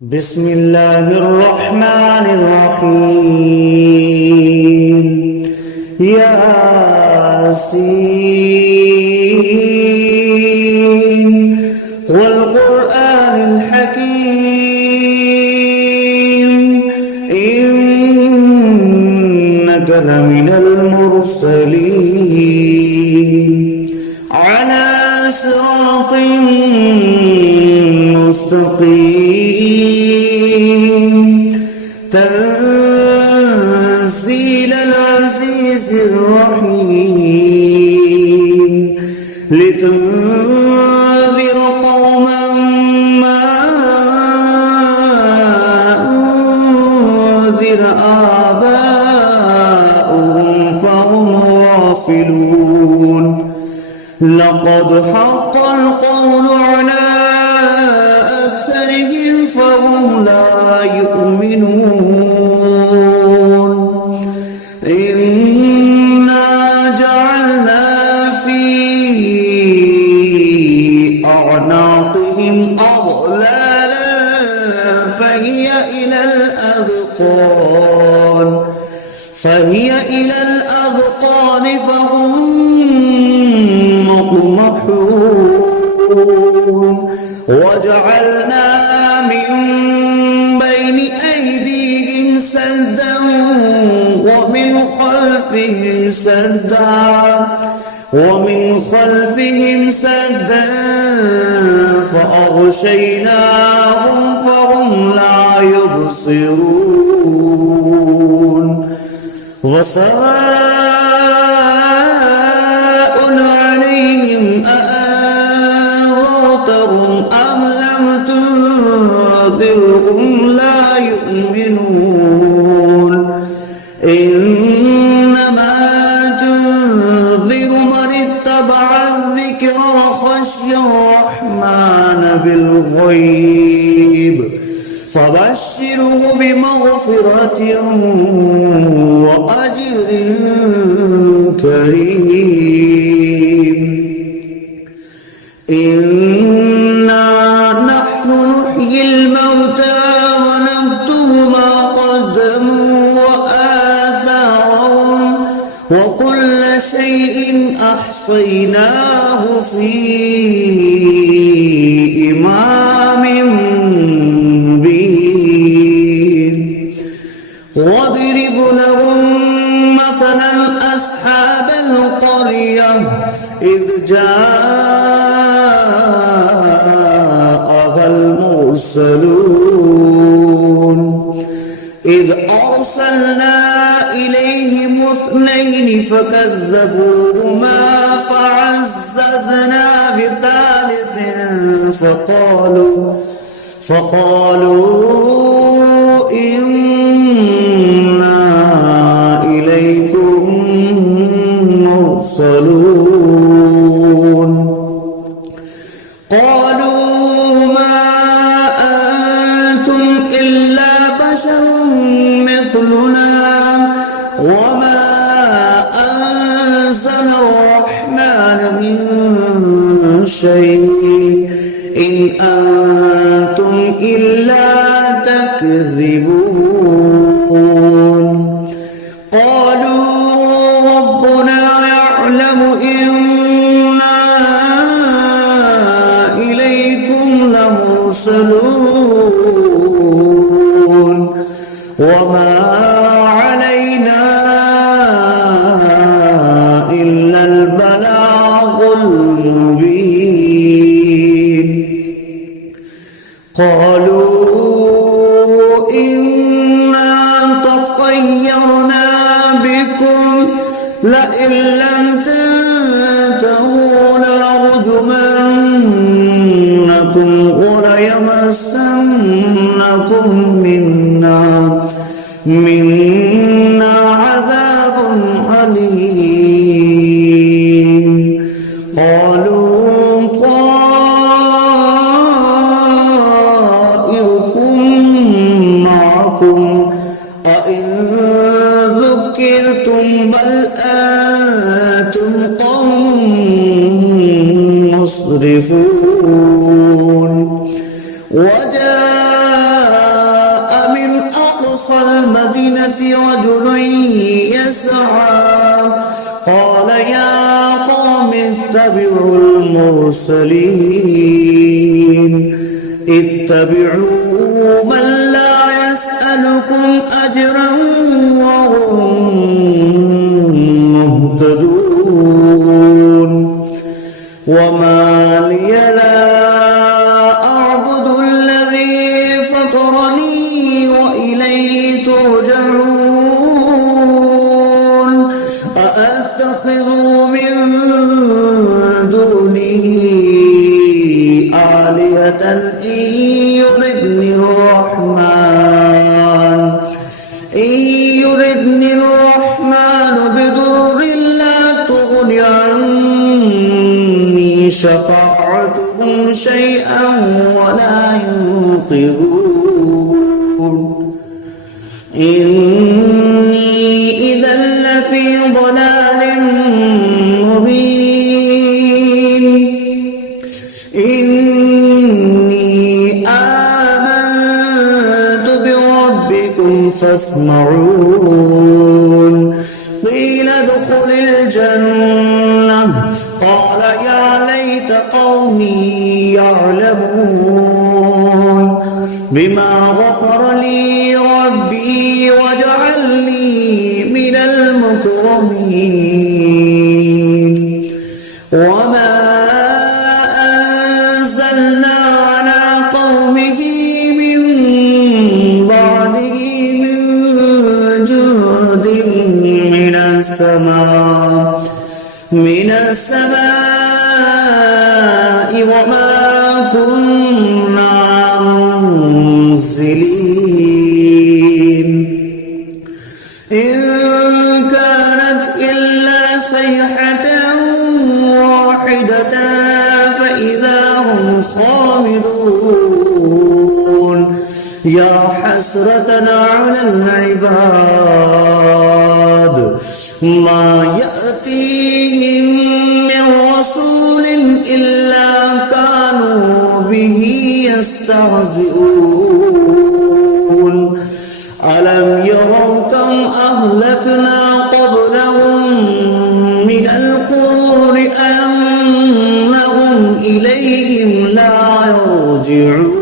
بسم الله الرحمن الرحيم ياسين والقرآن الحكيم إنك لمن المرسلين على صراط مستقيم تنزيل العزيز الرحيم لتنذر قوما ما أنذر آباؤهم فهم غافلون لقد حق القول على أكثرهم فهم لا يؤمنون إنا جعلنا في أعناقهم أغلالا فهي إلى الأذقان فهم مقمحون وجعلنا من بين أيديهم سدا ومن خلفهم سدا فأغشيناهم فهم لا يبصرون وسواء عليهم أأنذرتهم أم لم تنذرهم لا يؤمنون إنما تنذر من اتبع الذكر وخشي الرحمن بالغيب فبشره بمغفرة وأجر كريم إنا نحن نحيي الموتى ونكتب ما قدموا وآثارهم وكل شيء أحصيناه في إمام مبين واضرب لهم مثلا أصحاب القرية إذ جاءها المرسلون إذ أرسلنا إليهم اثنين فكذبوهما فعززنا بثالث فقالوا إنا إليكم مرسلون قالوا ما أنتم إلا بشر مثلنا وما أنزل الرحمن من شيء إن أنتم إلا تكذبون قالوا ربنا يعلم إنا إليكم لمرسلون وما علينا إلا البلاغ المبين قالوا إنا تطيرنا بكم لئن لم تنتهوا لنرجمنكم وليمسنكم منا عذاب أليم قالوا طائركم معكم أئن ذكرتم بل أنتم قوم مسرفون وجاء أقصى المدينة رجل يسعى قال يا قوم اتبعوا المرسلين اتبعوا من لا يسألكم أجرا وهم مهتدون وما لي لا أعبد الذي فطرني وإليه ترجعون أأتخذ من دونه آلهة إن يردني الرحمن بضر لا تغن عني شفاعتهم شيئا ولا ينقذون إني إذا لفي ضلال مبين إني آمنت بربكم فاسمعون قيل ادخل الجنة قال يا ليت قومي يعلمون بما غفر لي ربي وجعلني من المكرمين وما أنزلنا على قومه من بعده من جند من السماء وما كنا منزلين إن كانت إلا صيحة واحدة فإذا هم خامدون يا حسرة على العباد ما يأتيهم من رسول إلا كانوا به يستهزئون ألم يروا كم أهلكنا قبلهم من القرون أنهم إليهم لا يرجعون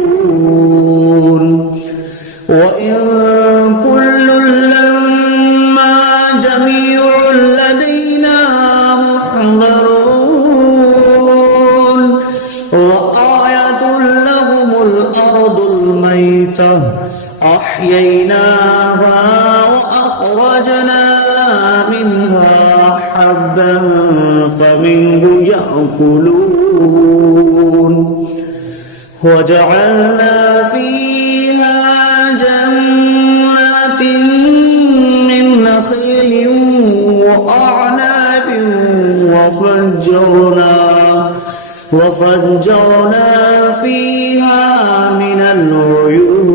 وإن كل لما جميع لدينا محضرون وآية لهم الأرض الميتة أحييناها وأخرجنا منها حبا فمنه يأكلون وجعلنا فيها جنات من نخيل وأعناب وفجرنا فيها من العيون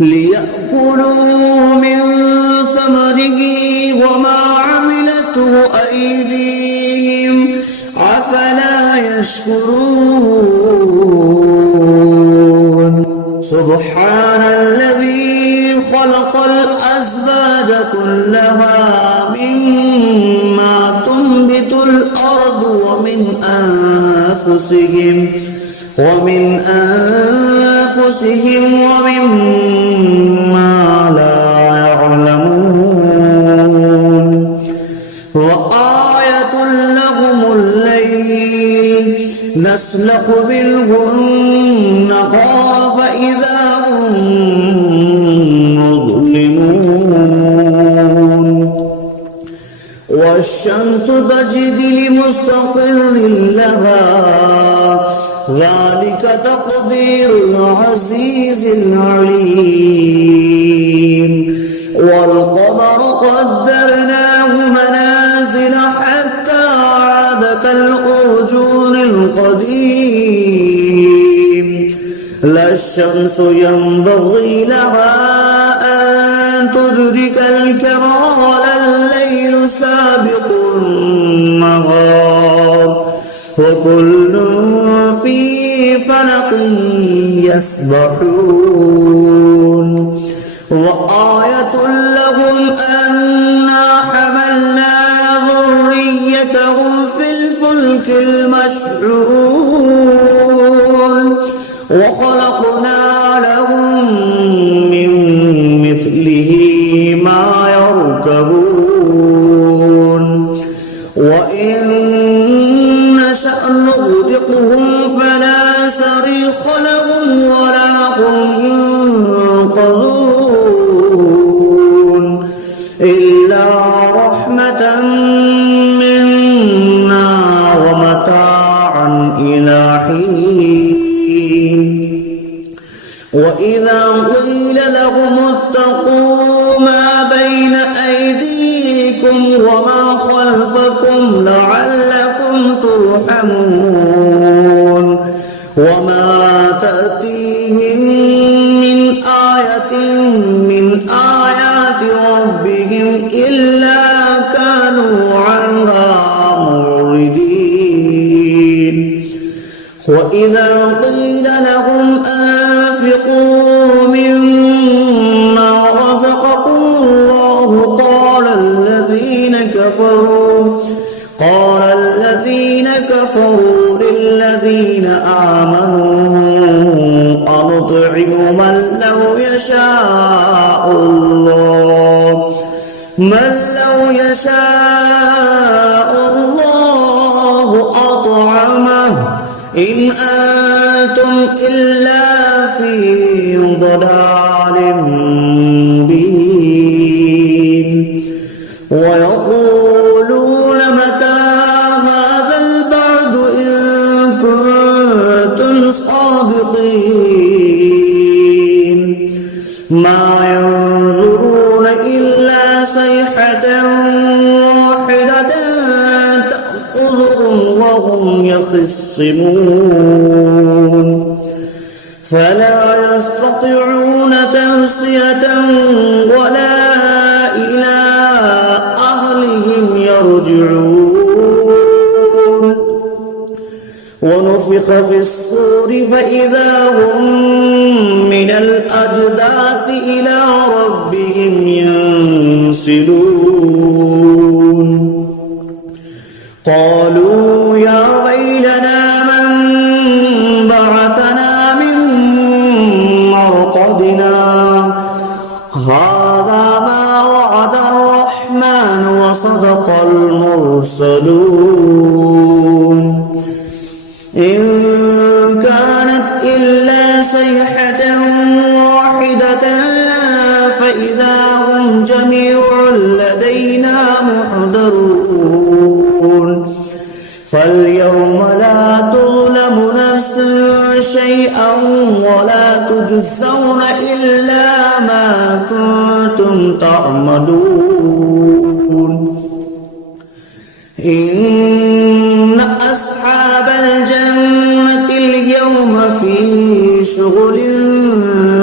ليأكلوا من ثمره وما عملته أيديهم أفلا يشكرون سبحان الذي خلق الأزواج كلها مما تنبت الأرض ومن أنفسهم ومما لا يعلمون وآية لهم الليل نسلخ منه النهار فإذا هم مظلمون والشمس تجري لمستقر لها ذلك تقدير العزيز العليم والقمر قدرناه منازل حتى عاد كالأرجون القديم لا الشمس ينبغي لها أن تدرك الكمال الليل سابق النهار وكل في فلق يسبحون وخلقنا لهم من مثله ما يركبون وإن نشأ نغرقهم فلا صريخ لهم ولا هم ينقذون إلا رحمة منا ومتاعا إلى حين وإذا قيل لهم اتقوا ما بين أيديكم وما خلفكم لعلكم ترحمون وما تأتيهم من آية من آيات ربهم إلا كانوا عنها معرضين وإذا قيل لهم أنفقوا مما رزقكم الله قال الذين كفروا للذين آمنوا أنطعم من لو يشاء الله أطعمه إن أنتم إلا في ضلال مبين ويقولون متى هذا البعد إن كنتم صادقين ما ينظرون إلا صيحة واحدة تأخذهم وهم يخصمون فلا يستطيعون توصية ولا إلى أهلهم يرجعون ونفخ في الصور فإذا هم من الأجداث إلى ربهم ينسلون قالوا يا ويلنا من بعثنا من مرقدنا هذا ما وعد الرحمن وصدق المرسلون إن كانت إلا صيحة واحدة فإذا هم جميع لدينا محضرون فاليوم لا تظلم نفس شيئا ولا تجزون إلا ما كنتم تعملون إن أصحاب الجنة اليوم في شغل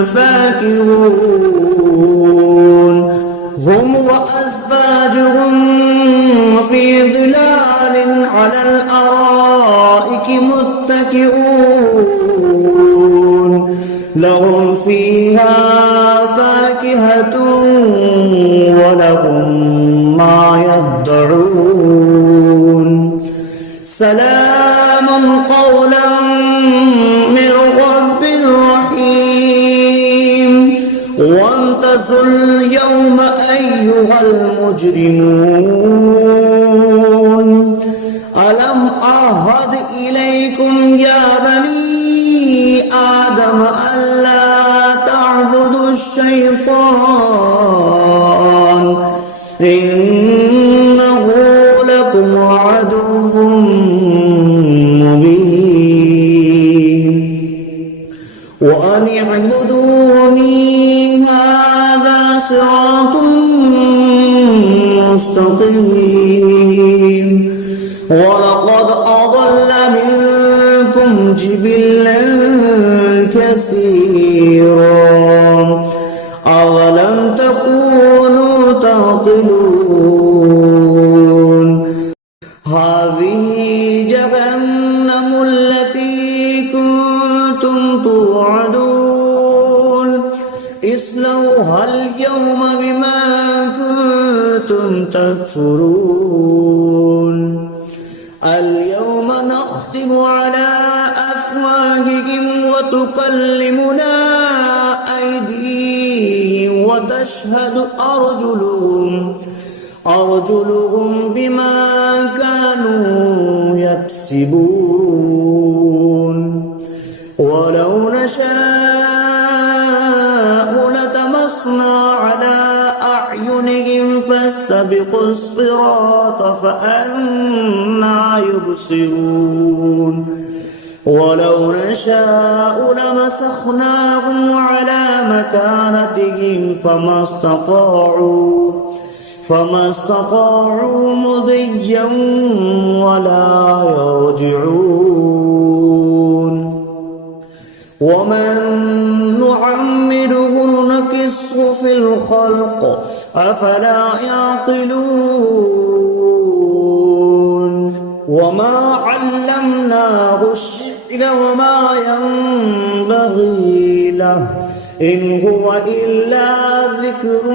فاكهون هم وأزواجهم في ظلال على الأرائك متكئون لهم فيها فاكهة ولهم ما يدعون سلام قولا من رب رحيم وامتازوا اليوم أيها المجرمون ألم أعهد إليكم يا بني آدم ألا تعبدوا الشيطان إنه لكم عدو مبين وأن اعبدوني هذا صراط مستقيم ولقد أضل منكم جبلا كثيرا أولم تكونوا تعقلون هذه جهنم التي كنتم توعدون اصلوها اليوم بما كنتم تكفرون اليوم نختم على أفواههم وتكلمنا أيديهم وتشهد أرجلهم بما كانوا يكسبون ولو نشاء لطمسنا على أعينهم فاستبقوا الصراط فأنى يبصرون ولو نشاء لمسخناهم على مكانتهم فما استطاعوا مضيا ولا يرجعون ومن نعمره نكسه في الخلق أفلا يعقلون وما علمناه الشعر وما ينبغي له إن هو إلا ذكر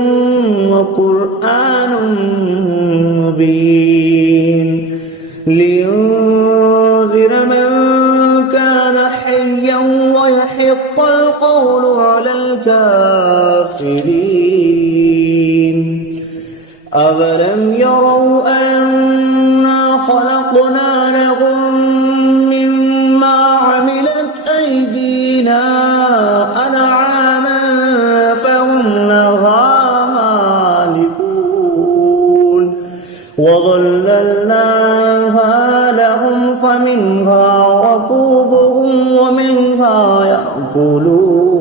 وقرآن مبين لينذر من كان حيا ويحق القول على الكافرين أولم يروا أنا خلقنا لهم مما عملت أيدينا أنعاما فهم لها مالكون وظللناها لهم فمنها ركوبهم ومنها يأكلون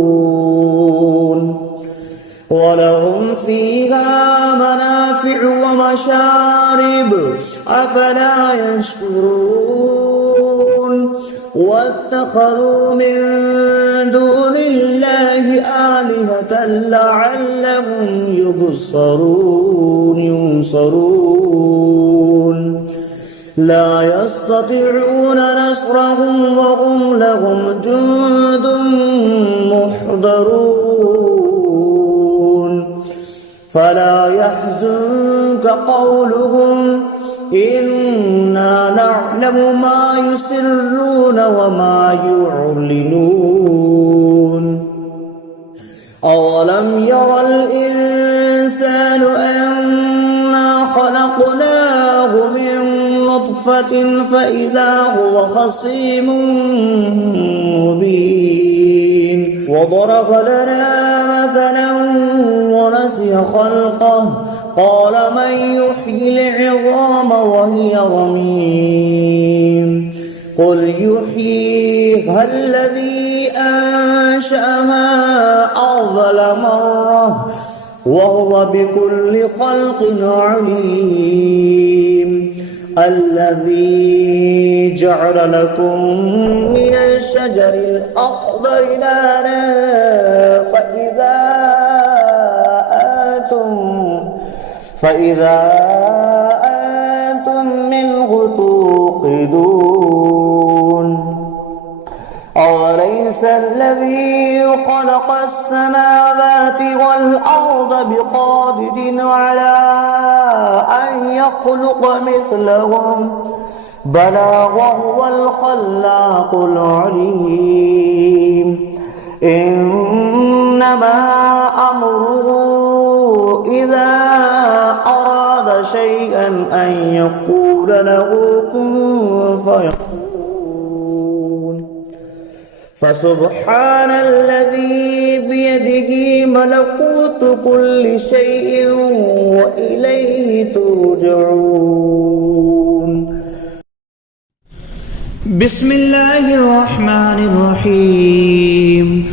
ولهم فيها منافع ومشارب أفلا يشكرون واتخذوا من دون الله آلهة لعلهم ينصرون لا يستطيعون نصرهم وهم لهم جند محضرون فلا يحزنك قولهم إنا نعلم ما يسرون وما يعلنون أولم ير الإنسان أنا خلقناه من نطفة فإذا هو خصيم مبين وضرب لنا مثلا ونسي خلقه قال من يحيي العظام وهي رميم قل يحييها الذي أنشأها أول مرة وهو بكل خلق عليم الذي جعل لكم من الشجر الأخضر نارا فإذا أنتم منه توقدون أوليس الذي خلق السماوات والأرض بقادر على أن يخلق مثلهم بلى وهو الخلاق العليم إنما أمره إذا أراد شيئا أن يقول له كن فيكون فسبحان الذي بيده ملكوت كل شيء وإليه ترجعون بسم الله الرحمن الرحيم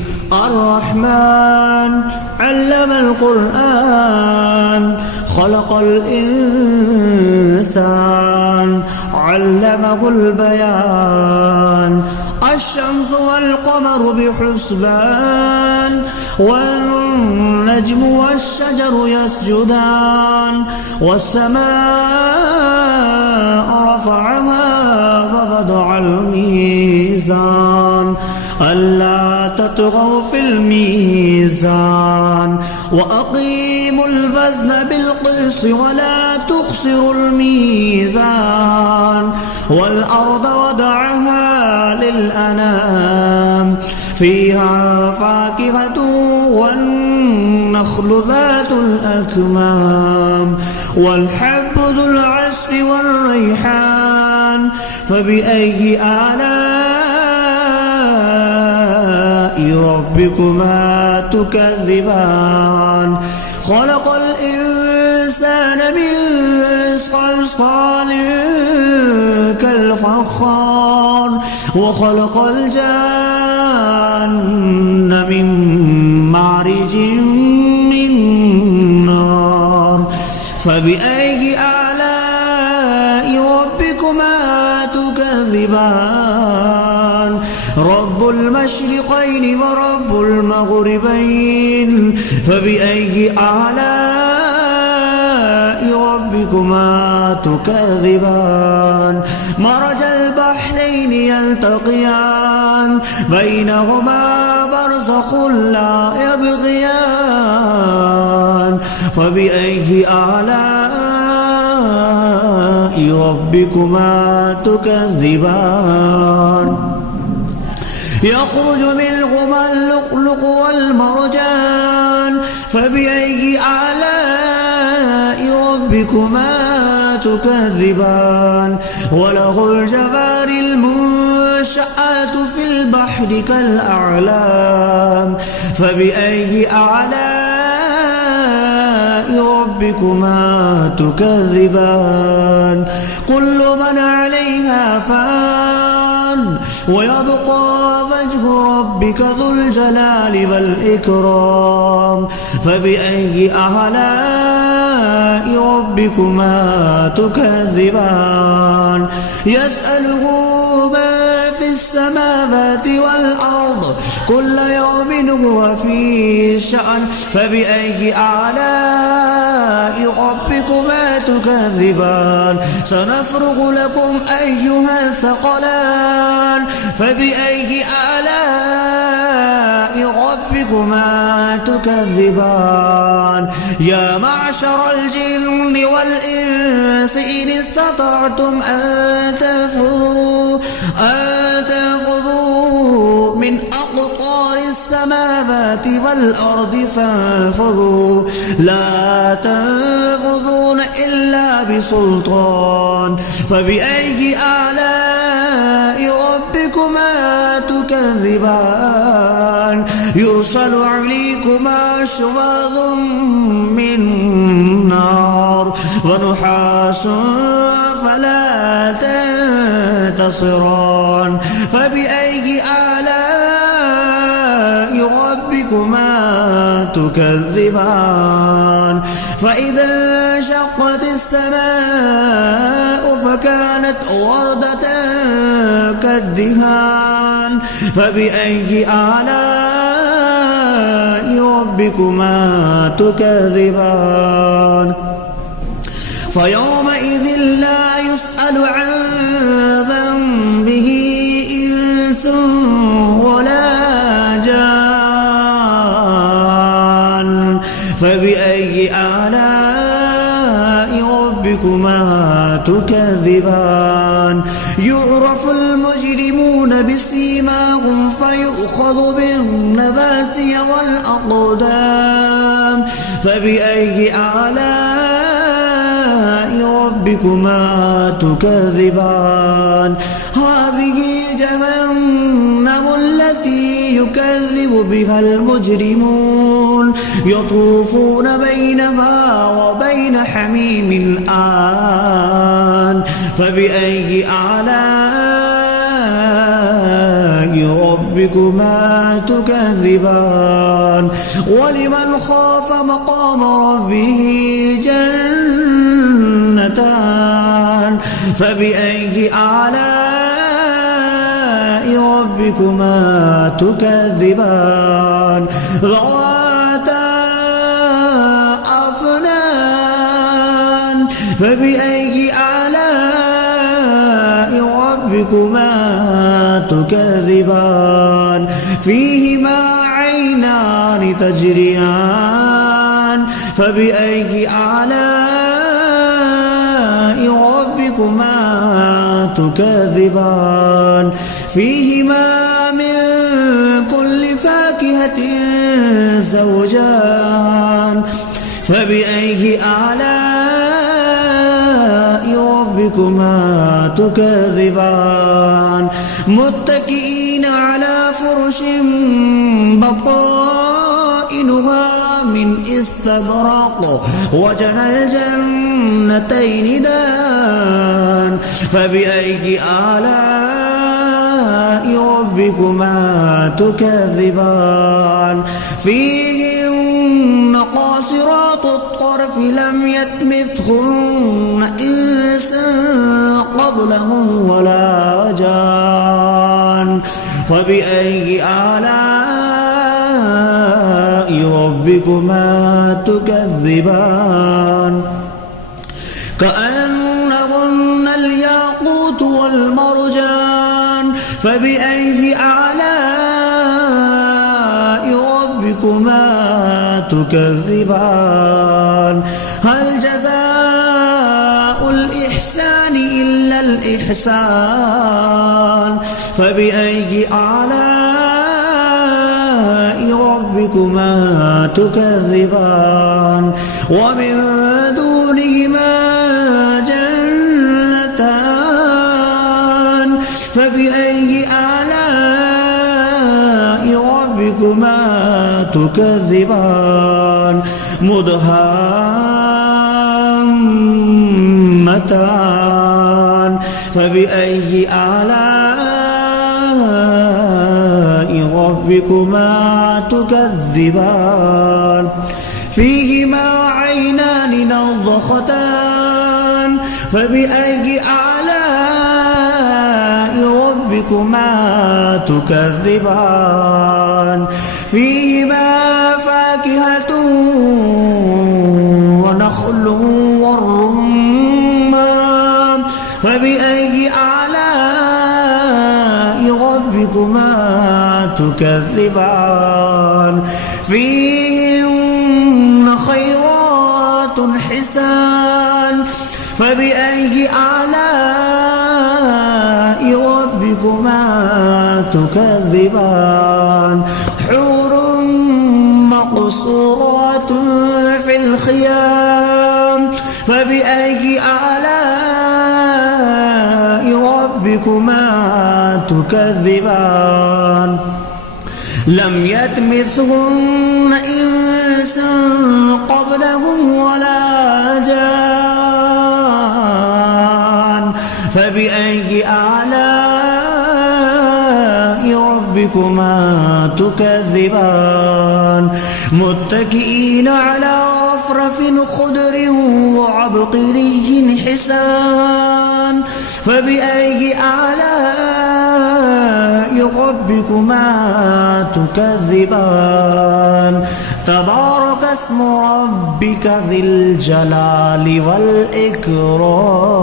الرحمن علم القرآن خلق الإنسان علمه البيان الشمس والقمر بحسبان والنجم والشجر يسجدان والسماء رفعها فوضع الميزان ألا تطغوا في الميزان وأقيموا الوزن بالقسط ولا تخسروا الميزان والأرض وضعها للأنام فيها فاكهة والنخل ذات الأكمام والحب ذو العصف والريحان فبأي آلاء ربكما تكذبان خلق الإنسان من صلصال كالفخار وخلق الجان من مارج من نار فبأي آلاء ربكما تكذبان رب المشرقين ورب المغربين فبأي آلاء ربكما تكذبان مرج البحرين يلتقيان بينهما برزخ لا يبغيان فبأي آلاء ربكما تكذبان يخرج منهما اللؤلؤ والمرجان فبأي آلاء ربكما تكذبان وله الجوار المنشآت في البحر كالأعلام فبأي آلاء ربكما تكذبان كل من عليها فان ويبقى وجه ربك ذو الجلال والإكرام فبأي آلاء ربكما تكذبان يسأله من في السماوات والأرض كل يوم هو في شأن فبأي آلاء ربكما تكذبان سنفرغ لكم أيها الثقلان فبأي آلاء ربكما تكذبان يا معشر الجن والإنس إن استطعتم أن تنفذوا من أقطار السماوات والأرض فانفذوا لا تنفذون إلا بسلطان فبأي آلاء ربكما تكذبان يرسل عليكما شواظ من نار ونحاس فلا تنتصران فبأي آلاء ربكما تكذبان فإذا انشقت السماء فكانت وردة كالدهان فبأي آلاء ربكما تكذبان فيومئذ لا يسأل عن ذنبه إنس ولا جان فبأي آلاء ربكما تكذبان يعرف المجرمون بسيماهم فيؤخذ بالنواسي والأقدام فبأي آلاء ربكما تكذبان هذه جهنم التي يكذب بها المجرمون يطوفون بينها وبين حميم آن فبأي آلاء ربكما تكذبان ولمن خاف مقام ربه جنتان فبأي آلاء ربكما تكذبان ذواتا أفنان فبأي آلاء ربكما تكذبان فيهما عينان تجريان فبأي آلاء ربكما تكذبان فيهما من نخلة زوجان فبأي آلاء ربكما تكذبان متكئين على فرش بطائنها من استبرق وجنى الجنتين دان فبأي آلاء ربكما تكذبان فيهن قاصرات الطرف لم يطمثهن إنس قبلهم ولا جان فبأي آلاء ربكما تكذبان كأنهن الياقوت والمرجان فبأي آلاء ربكما تكذبان هل جزاء الإحسان إلا الإحسان فبأي آلاء ربكما تكذبان ومن دونهما جنتان فبأي آلاء ربكما تكذبان مدهامتان فبأي آلاء ربكما تكذبان فيهما عينان نضختان فبأي آلاء ربكما تكذبان فيهما فاكهة ونخل والرمان فبأي آلاء ربكما تكذبان فيهن خيرات حسان فبأي آلاء ربكما تكذبان حور مقصورات في الخيام فبأي آلاء ربكما تكذبان لم يطمثهن إنس قبلهم ولا جان فبأي آلاء ربكما تكذبان متكئين على رفرف خضر وعبقري حسان فبأي آلاء ربكما تكذبان تبارك اسم ربك ذي الجلال والإكرام.